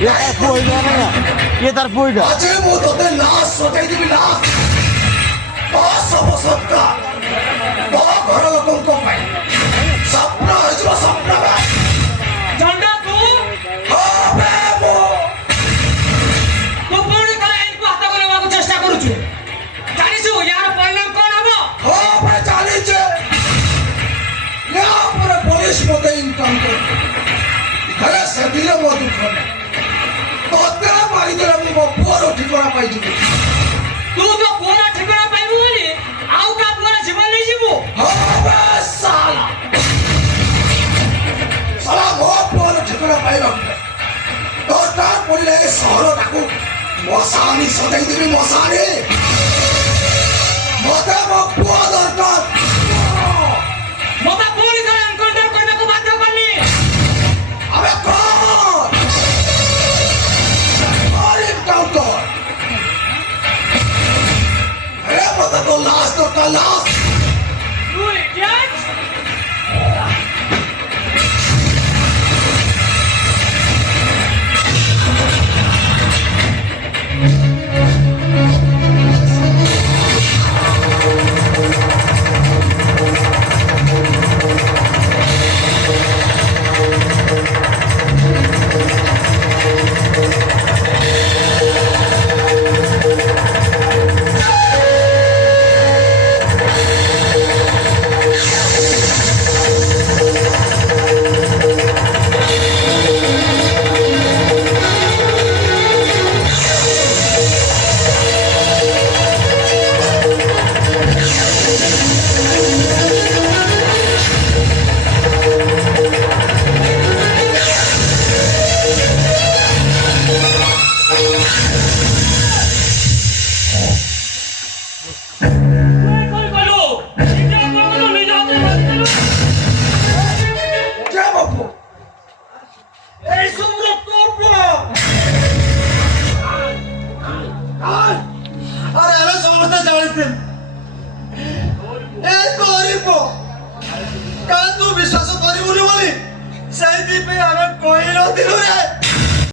ये तार पुईटा ना ये तार पुईटा आज मु तोते लाश सजाई देबी लाश सब सत्ता तो घर लोकों को पाई सपना हो सपना झंडा तू हाँ बे मु तू पुणी ता एनको हाथ करवा को चेष्टा करूछु जानिछु यार परिणाम कोन हबो हाँ बे जानी छे यहाँ पर पुलिस मते इनकाउंटर अरे सदिले मो दुख तोते मारी दे मु मो पुअर ठिकाना पाई जिबी तू तो कोना ठिकाना पाइबु बोली आउ का पुअर जीवन नै जीवु हाँ बे साला साला मो पुअर ठिकाना पाइबा तो तार पड़िले सहर ताकू मशानी सजाई देबी मशानी मते मो पुआ दरकार